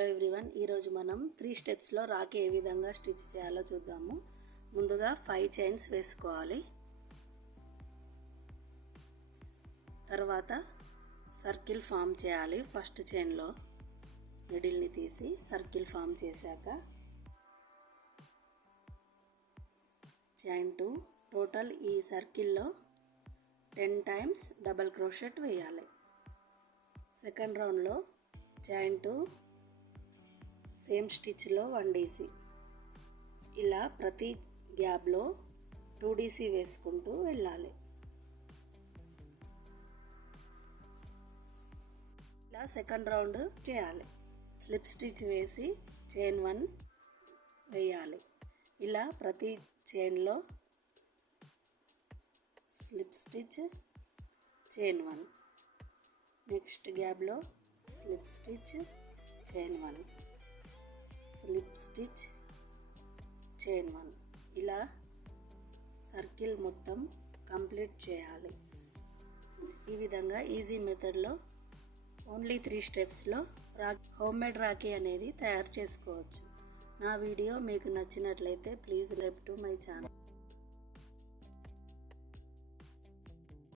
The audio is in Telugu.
హలో ఎవ్రీవన్, ఈరోజు మనం 3 స్టెప్స్లో రాఖీ ఏ విధంగా స్టిచ్ చేయాలో చూద్దాము. ముందుగా 5 చైన్స్ వేసుకోవాలి. తర్వాత సర్కిల్ ఫామ్ చేయాలి. ఫస్ట్ చైన్లో మిడిల్ని తీసి సర్కిల్ ఫామ్ చేశాక చైన్ 2 టోటల్ ఈ సర్కిల్లో 10 టైమ్స్ డబల్ క్రోషెట్ వేయాలి. సెకండ్ రౌండ్లో చైన్ 2 సేమ్ స్టిచ్లో 1 DC, ఇలా ప్రతి గ్యాప్లో 2 DC వేసుకుంటూ వెళ్ళాలి. ఇలా సెకండ్ రౌండ్ చేయాలి. స్లిప్ స్టిచ్ వేసి చైన్ 1 వేయాలి. ఇలా ప్రతి చైన్లో స్లిప్ స్టిచ్, చైన్ 1, నెక్స్ట్ గ్యాప్లో slip stitch, chain 1, slip stitch, chain 1, ఇలా సర్కిల్ మొత్తం కంప్లీట్ చేయాలి. ఈ విధంగా ఈజీ మెథడ్లో ఓన్లీ 3 స్టెప్స్లో హోమ్మేడ్ రాఖీ అనేది తయారు చేసుకోవచ్చు. నా వీడియో మీకు నచ్చినట్లయితే please subscribe to my channel.